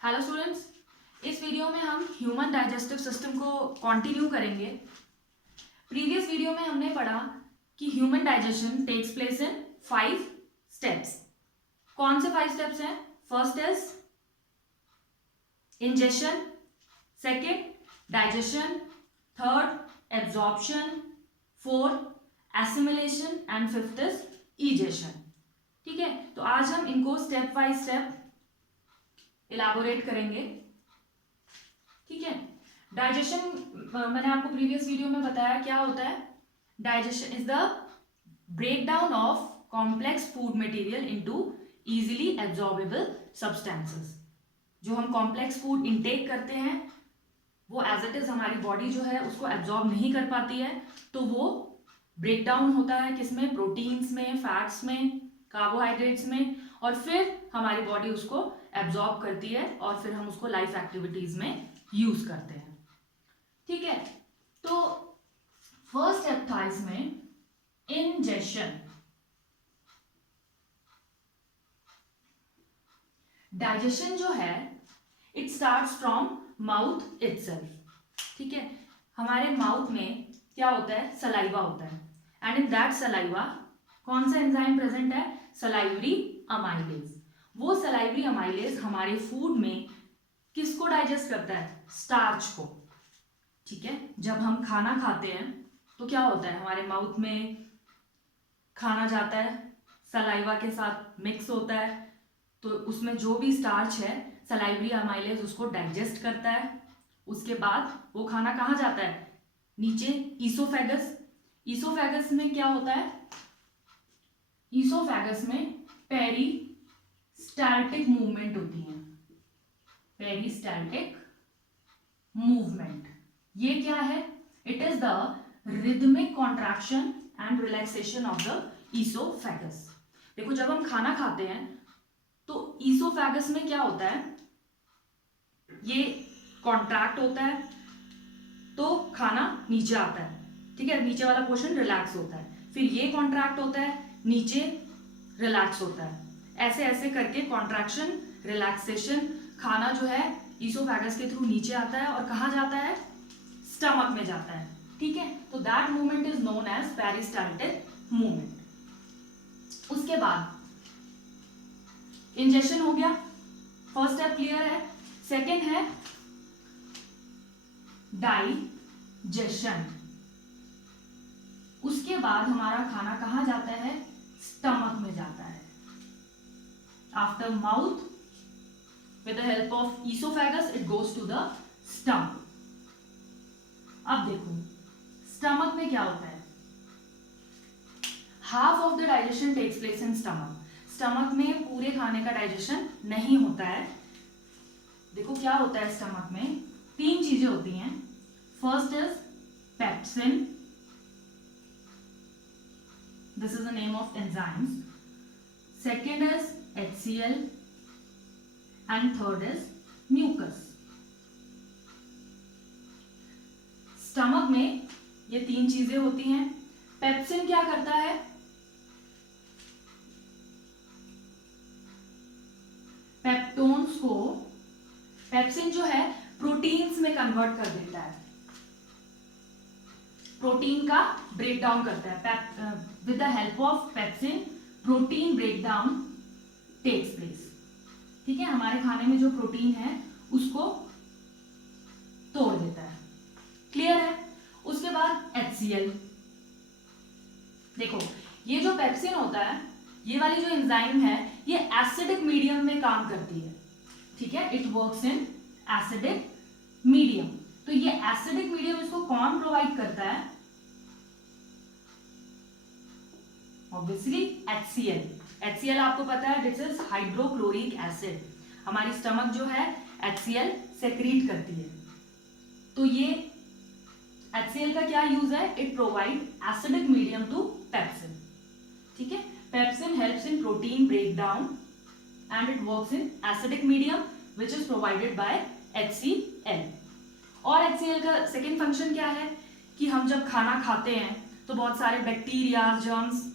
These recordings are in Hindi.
हेलो स्टूडेंट्स, इस वीडियो में हम ह्यूमन डाइजेस्टिव सिस्टम को कंटिन्यू करेंगे। प्रीवियस वीडियो में हमने पढ़ा कि human digestion takes place in 5 steps. कौन से 5 स्टेप्स हैं? First is ingestion, second digestion, third absorption, fourth assimilation and fifth is egestion. ठीक है, तो आज हम इनको स्टेप बाय स्टेप इलाबोरेट करेंगे। ठीक है, डाइजेशन मैंने आपको प्रीवियस वीडियो में बताया क्या होता है। Digestion is the breakdown of complex food material into easily absorbable substances. जो हम कॉम्प्लेक्स फूड इनटेक करते हैं वो एज इट इज हमारी बॉडी जो है उसको एब्जॉर्ब नहीं कर पाती है, तो वो ब्रेकडाउन होता है किसमें? प्रोटीन्स में, फैट्स में, कार्बोहाइड्रेट्स में, और फिर हमारी बॉडी उसको एब्जॉर्ब करती है और फिर हम उसको लाइफ एक्टिविटीज में यूज करते हैं। ठीक है, तो फर्स्ट स्टेप था इसमें इंजेशन। डाइजेशन जो है it starts from mouth itself. ठीक है, हमारे माउथ में क्या होता है? सलाइवा होता है, एंड इन दैट सलाइवा कौन सा एंजाइम प्रेजेंट है? Salivary amylase. वो सलाइवरी अमाइलेज हमारे फूड में किसको डाइजेस्ट करता है? स्टार्च को। ठीक है, जब हम खाना खाते हैं तो क्या होता है? हमारे माउथ में खाना जाता है, सलाइवा के साथ मिक्स होता है, तो उसमें जो भी स्टार्च है सलाइवरी अमाइलेज उसको डाइजेस्ट करता है। उसके बाद वो खाना कहाँ जाता है? नीचे ईसोफेगस। ईसोफेगस में क्या होता है? ईसोफेगस में पेरिस्टाल्टिक मूवमेंट होती है। पेरिस्टाल्टिक मूवमेंट ये क्या है? It is the rhythmic contraction and relaxation of the oesophagus. देखो, जब हम खाना खाते हैं तो ईसोफेगस में क्या होता है? ये कॉन्ट्रैक्ट होता है तो खाना नीचे आता है। ठीक है, नीचे वाला पोर्शन रिलैक्स होता है, फिर ये कॉन्ट्रैक्ट होता है, नीचे रिलैक्स होता है। ऐसे ऐसे करके कॉन्ट्रैक्शन, रिलैक्सेशन, खाना जो है ईसोफेगस के थ्रू नीचे आता है और कहाँ जाता है? स्टमक में जाता है। ठीक है, तो that movement is known as peristaltic movement. उसके बाद इंजेशन हो गया, फर्स्ट स्टेप क्लियर है। सेकेंड है डाइजेशन। उसके बाद हमारा खाना कहाँ जाता है? स्टमक में जाता है। After mouth with the help of esophagus it goes to the stomach. अब देखो स्टमक में क्या होता है? Half of the digestion takes place in stomach. Stomach में पूरे खाने का डाइजेशन नहीं होता है। देखो क्या होता है स्टमक में? 3 चीजें होती हैं। First is pepsin, this is the name of enzymes. Second is HCl and third is mucus. Stomach में ये 3 चीजें होती हैं। पेप्सिन क्या करता है? पेप्टोन्स को, पेप्सिन जो है प्रोटीन्स में कन्वर्ट कर देता है, प्रोटीन का ब्रेकडाउन करता है। With the help of pepsin protein breakdown takes place. ठीक है, हमारे खाने में जो प्रोटीन है उसको तोड़ देता है। क्लियर है? उसके बाद HCl। देखो ये जो पेप्सिन होता है, ये वाली जो एंजाइम है ये एसिडिक मीडियम में काम करती है। ठीक है, it works in acidic medium. तो ये एसिडिक मीडियम इसको कौन प्रोवाइड करता है? Obviously HCl। HCl आपको पता है दिस इज हाइड्रोक्लोरिक एसिड। हमारी स्टमक जो है HCl सेक्रीट करती है। तो ये HCl का क्या यूज है? It provide acidic medium to pepsin. ठीक है, pepsin helps in protein breakdown and it works in acidic medium which is provided by HCl। और HCl का सेकेंड फंक्शन क्या है? कि हम जब खाना खाते हैं तो बहुत सारे बैक्टीरिया, जर्म्स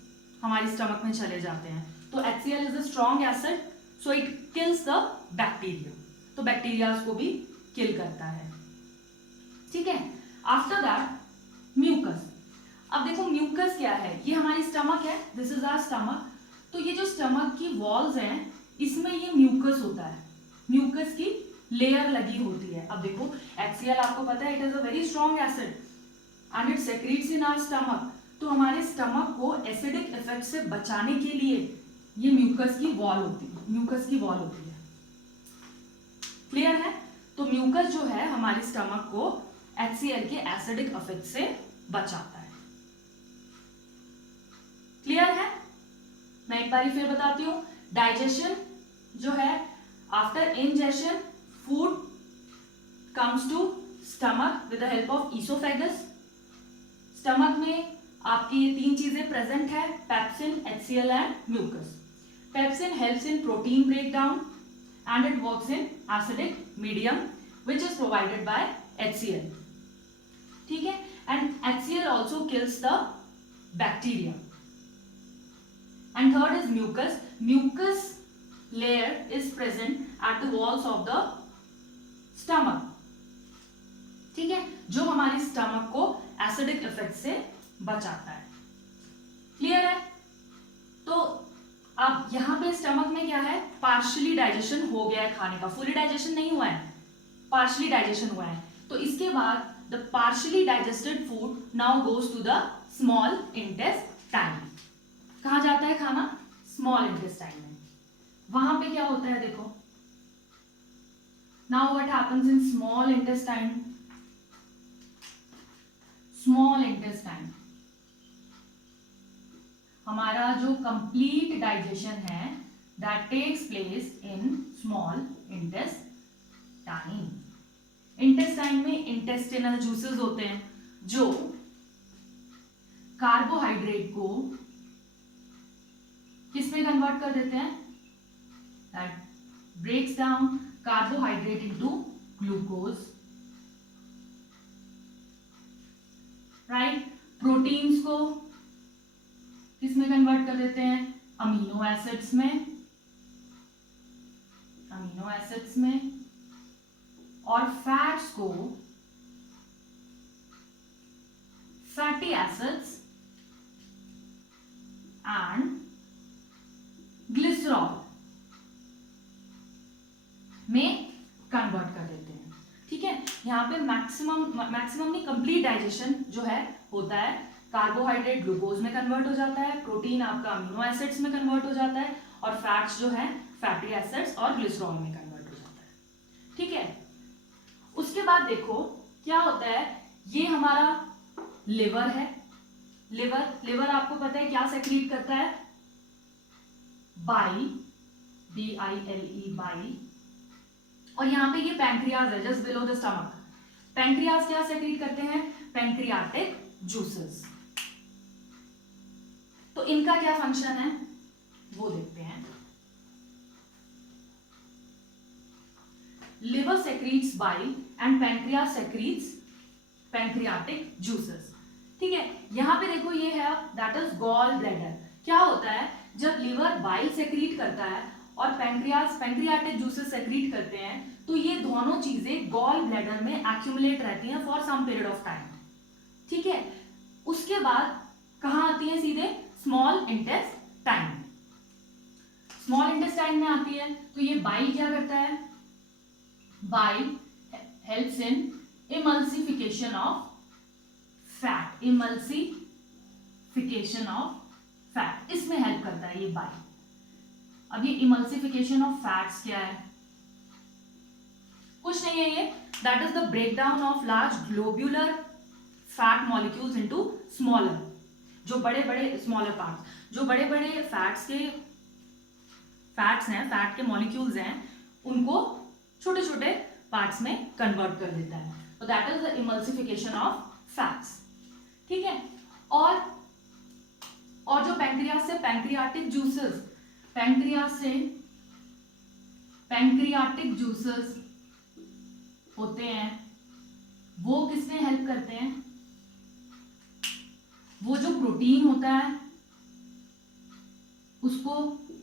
हमारी स्टमक में चले जाते हैं। तो HCl is a strong acid, so it kills the bacteria. तो बैक्टीरियाज को भी किल करता है। ठीक है, आफ्टर दैट म्यूकस। अब देखो म्यूकस क्या है, ये हमारी स्टमक है, दिस इज आवर स्टमक। तो ये जो स्टमक की वॉल्स हैं इसमें ये म्यूकस होता है, म्यूकस की लेयर लगी होती है। अब देखो HCl आपको पता है it is a very strong acid and it secretes in our stomach. तो हमारे स्टमक को एसिडिक इफेक्ट से बचाने के लिए ये म्यूकस की वॉल होती है, म्यूकस की वॉल होती है। क्लियर है? तो म्यूकस जो है हमारे स्टमक को HCl के एसिडिक इफेक्ट से बचाता है। क्लियर है? मैं एक बार फिर बताती हूँ। डाइजेशन जो है, after ingestion food comes to stomach with the help of oesophagus. Stomach में आपकी ये तीन चीजें प्रेजेंट है, pepsin, HCl and mucus. Pepsin helps in protein breakdown and it works in acidic medium which is provided by HCl। ठीक है, and HCl also kills the bacteria. And third is mucus. Mucus layer is present at the walls of the stomach. ठीक है, जो हमारी स्टमक को एसिडिक इफेक्ट से बचाता है। क्लियर है? तो अब यहाँ पे स्टमक में क्या है, पार्शियली डाइजेशन हो गया है खाने का, फुली डाइजेशन नहीं हुआ है, पार्शियली डाइजेशन हुआ है। तो इसके बाद the partially digested food now goes to the small intestine. कहाँ जाता है खाना? स्मॉल इंटेस्टाइन में। वहां पे क्या होता है देखो, now what happens in small intestine. Small intestine हमारा जो कंप्लीट डाइजेशन है that takes place in small intestine. Intestine में इंटेस्टिनल जूसेस होते हैं जो कार्बोहाइड्रेट को किसमें कन्वर्ट कर देते हैं, that breaks down carbohydrate into glucose, right. Proteins को किसमें कन्वर्ट कर देते हैं, अमीनो एसिड्स में, अमीनो एसिड्स में, और फैट्स को फैटी एसिड्स एंड ग्लिसरॉल में कन्वर्ट कर देते हैं। ठीक है, यहाँ पे मैक्सिमम नहीं, कंप्लीट डाइजेशन जो है होता है, कार्बोहाइड्रेट ग्लूकोज में कन्वर्ट हो जाता है, प्रोटीन आपका अमीनो एसिड्स में कन्वर्ट हो जाता है, और फैट्स जो है फैटी एसिड्स और ग्लिसरॉल में कन्वर्ट हो जाता है। ठीक है, उसके बाद देखो क्या होता है, ये हमारा लिवर है। लिवर आपको पता है क्या सेक्रीट करता है, बाइल, BILE, बाइल। और यहाँ पे ये पैंक्रियाज है just below the stomach. Pancreas क्या सेक्रीट करते हैं, पैंक्रियाटिक जूसेस। तो इनका क्या फंक्शन है वो देखते हैं। Liver secretes bile and pancreas secretes pancreatic juices. ठीक है, यहां पे देखो ये है दैट इज गॉल ब्लैडर। क्या होता है, जब लिवर बाइल सेक्रीट करता है और पैंक्रियाटिक जूसेस सेक्रीट करते हैं, तो ये दोनों चीजें गॉल ब्लैडर में एक्यूमुलेट रहती हैं for some period of time. ठीक है, उसके बाद कहां आती है, सीधे स्मॉल इंटेस्टाइन। स्मॉल इंटेस्टाइन में आती है, तो ये बाइल क्या करता है, bile helps in emulsification of fat, emulsification of fat, इसमें हेल्प करता है ये बाइल। अब ये इमल्सिफिकेशन ऑफ फैट्स क्या है, कुछ नहीं है, ये that is the breakdown of large globular fat molecules into smaller, जो बड़े बड़े स्मॉलर पार्ट्स, जो बड़े बड़े फैट्स हैं, फैट के मॉलिक्यूल्स हैं, उनको छोटे छोटे पार्ट्स में कन्वर्ट कर देता है। तो that is the emulsification of fats. ठीक है, और जो पैंक्रियाज से पैंक्रियाटिक जूसेस, पैंक्रियाटिक जूसेस होते हैं, वो किसमें हेल्प करते हैं, वो जो प्रोटीन होता है उसको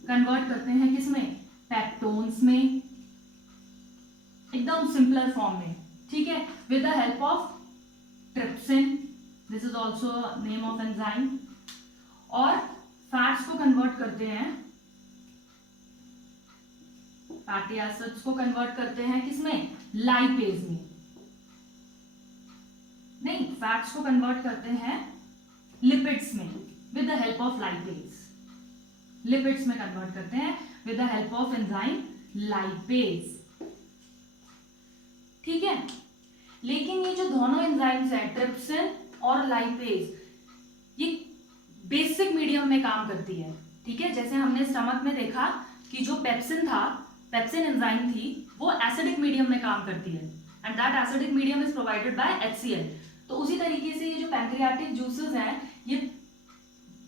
कन्वर्ट करते हैं किसमें, पेप्टोन्स में, सिंपलर फॉर्म में, ठीक है, with the help of trypsin, this is also name of enzyme, और फैट्स को कन्वर्ट करते हैं, फैटी एसिड्स को कन्वर्ट करते हैं किसमें, लाइपेज में, नहीं, फैट्स को कन्वर्ट करते हैं लिपिड्स में with the help of lipase, lipids में कन्वर्ट करते हैं with the help of enzyme lipase, ठीक है। लेकिन ये जो दोनों एंजाइम्स हैं, ट्रिप्सिन और लाइपेज, ये बेसिक मीडियम में काम करती है, ठीक है। जैसे हमने स्टमक में देखा कि जो पेप्सिन था, पेप्सिन एंजाइम थी, वो एसिडिक मीडियम में काम करती है, and that acidic medium is provided by HCl। तो उसी तरीके से ये जो पैंक्रियाटिक जूसेस हैं, ये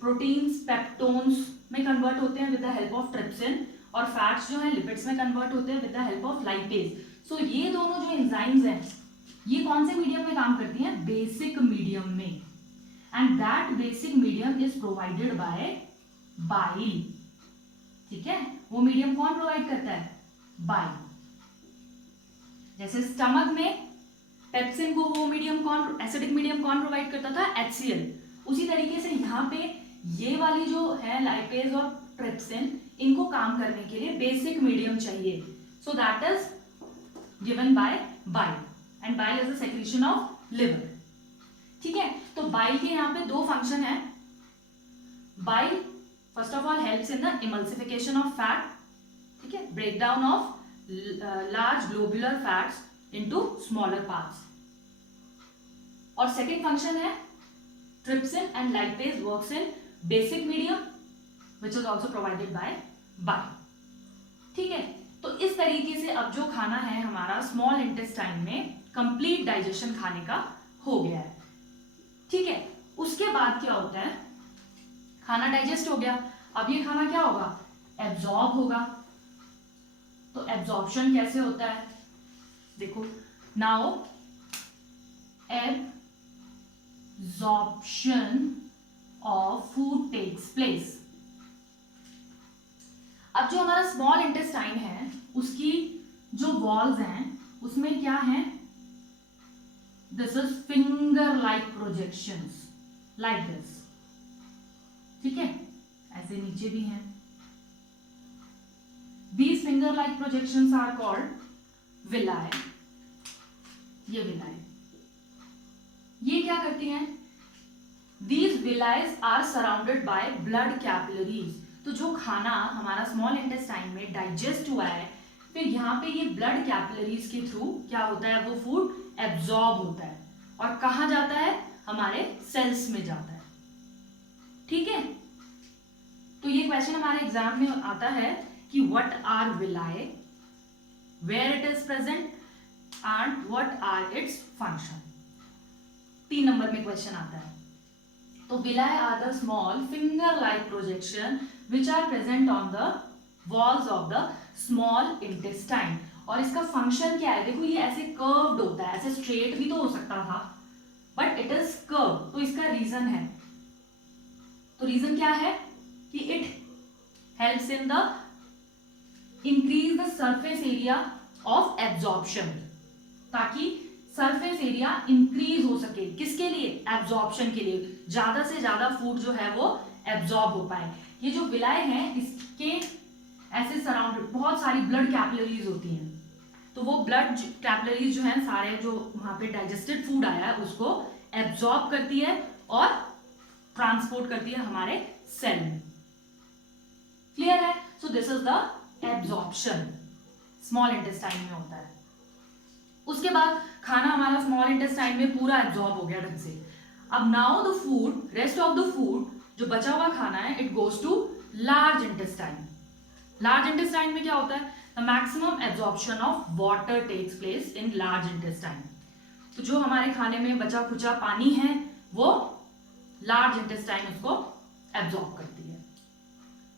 प्रोटीन्स, पेप्टोन्स में कन्वर्ट होते हैं with the help of trypsin, और फैट्स जो है लिपिड्स में कन्वर्ट होते हैं with the help of lipase. So ये दोनों जो एंजाइम्स हैं, ये कौन से मीडियम में काम करती हैं, बेसिक मीडियम में, and that basic medium is provided bye bile, ठीक है। वो मीडियम कौन प्रोवाइड करता है, बाइल। जैसे स्टमक में पेप्सिन को वो मीडियम कौन, एसिडिक मीडियम कौन प्रोवाइड करता था, HCl। उसी तरीके से यहाँ पे ये वाली जो है लाइपेज और ट्रिप्सिन, इनको काम करने के लिए बेसिक मीडियम चाहिए, so that is given by bile, and bile is the secretion of liver, ठीक है। तो बाइल के यहाँ पे दो फंक्शन है। Bile first of all helps in the emulsification of fat, ठीक है, breakdown of large globular fats into smaller parts, और सेकेंड फंक्शन है trypsin and lipase works in basic medium which is also provided by bile, ठीक है। तो इस तरीके से अब जो खाना है हमारा स्मॉल इंटेस्टाइन में कंप्लीट डाइजेशन खाने का हो गया है, ठीक है। उसके बाद क्या होता है, खाना डाइजेस्ट हो गया, अब ये खाना क्या होगा, एब्जॉर्ब होगा। तो एब्जॉर्प्शन कैसे होता है, देखो, now absorption of food takes place. अब जो हमारा स्मॉल इंटेस्टाइन है, उसकी जो वॉल्स हैं, उसमें क्या है, this is finger like projections, like this, ठीक है, ऐसे नीचे भी हैं। These finger like projections are called villi, ये villi, ये क्या करती हैं, These villi are surrounded by blood capillaries। तो जो खाना हमारा स्मॉल इंटेस्टाइन में डाइजेस्ट हुआ है, फिर यहाँ पे ये ब्लड कैपिलरीज के थ्रू क्या होता है, वो फूड एब्जॉर्ब होता है, और कहाँ जाता है, हमारे सेल्स में जाता है, ठीक है। तो ये क्वेश्चन हमारे एग्जाम में आता है कि what are villi, where it is present, and what are its function. 3 number में क्वेश्चन आता है। तो villi are the small finger like projection which are present on the walls of the small intestine, और इसका फंक्शन क्या है, देखो ये ऐसे कर्व्ड होता है, ऐसे स्ट्रेट भी तो हो सकता था, बट इट इज कर्व। तो इसका रीजन है, तो रीजन क्या है कि it helps in the increase the surface area of absorption, ताकि सरफेस एरिया इंक्रीज हो सके, किसके लिए, एब्जॉर्प्शन के लिए, ज्यादा से ज्यादा फूड जो है वो एब्जॉर्ब हो पाए। ये जो विलाय हैं, इसके ऐसे सराउंडेड बहुत सारी ब्लड कैपिलरीज होती हैं, तो वो ब्लड कैपिलरीज जो हैं, सारे जो वहां पे डाइजेस्टेड फूड आया है उसको एब्जॉर्ब करती है और ट्रांसपोर्ट करती है हमारे सेल में, क्लियर है। So this is the absorption, small intestine में होता है। उसके बाद खाना हमारा स्मॉल इंटेस्टाइन में पूरा एब्जॉर्ब हो गया ढंग से। अब now the food, rest of the food, जो बचा हुआ खाना है, it goes to large intestine. Large intestine में क्या होता है, the maximum absorption of water takes place in large intestine. तो जो हमारे खाने में बचा खुचा पानी है, वो लार्ज इंटेस्टाइन उसको एब्जॉर्ब करती है,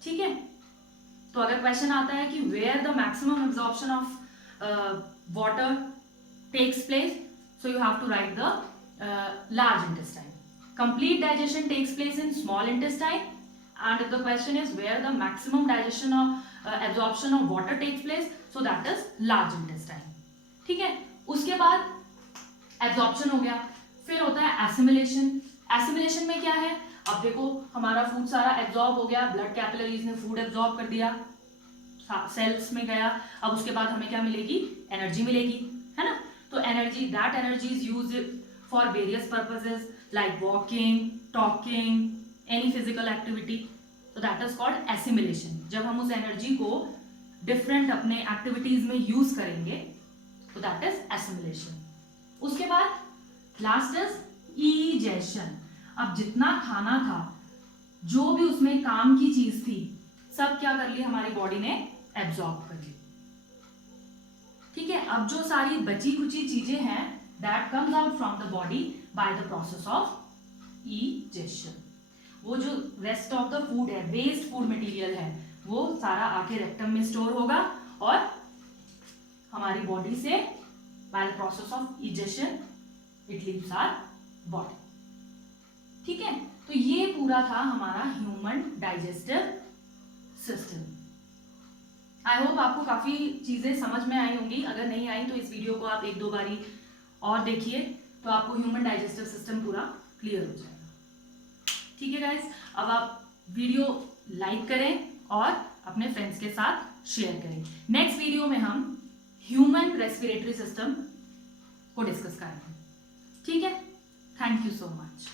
ठीक है। तो अगर क्वेश्चन आता है कि where the maximum absorption of water takes place, so you have to write the large intestine. Complete digestion takes place in small intestine, and if the question is where the maximum digestion of absorption of water takes place, so that is large intestine. ठीक है, उसके बाद एब्जॉर्प्शन हो गया, फिर होता है एसिमिलेशन। एसिमिलेशन में क्या है, अब देखो हमारा फूड सारा एब्जॉर्ब हो गया, ब्लड कैपिलरीज ने फूड एब्जॉर्ब कर दिया, सेल्स में गया, अब उसके बाद हमें क्या मिलेगी, एनर्जी मिलेगी, है ना। तो energy, that energy is used for various purposes like walking, talking, any physical activity, तो दैट इज कॉल्ड एसिमिलेशन। जब हम उस एनर्जी को डिफरेंट अपने एक्टिविटीज में यूज करेंगे तो दैट इज एसिमिलेशन। उसके बाद लास्ट इज ईजेशन। अब जितना खाना था, जो भी उसमें काम की चीज थी, सब क्या कर ली हमारी बॉडी ने, एब्जॉर्ब कर ली, ठीक है। अब जो सारी बची कुची चीजें हैं, that comes out from the body by the process of ईजेशन। वो जो रेस्ट ऑफ द फूड है, वेस्ट फूड मटेरियल है, वो सारा आके रेक्टम में स्टोर होगा और हमारी बॉडी से by the process of egestion it leaves our body, ठीक है। तो ये पूरा था हमारा human digestive system. I hope आपको काफी चीजें समझ में आई होंगी, अगर नहीं आई तो इस वीडियो को आप एक दो बारी और देखिए, तो आपको ह्यूमन डाइजेस्टिव सिस्टम पूरा क्लियर हो जाएगा, ठीक है गाइस। अब आप वीडियो लाइक करें और अपने फ्रेंड्स के साथ शेयर करें। नेक्स्ट वीडियो में हम ह्यूमन रेस्पिरेटरी सिस्टम को डिस्कस करेंगे, ठीक है। Thank you so much.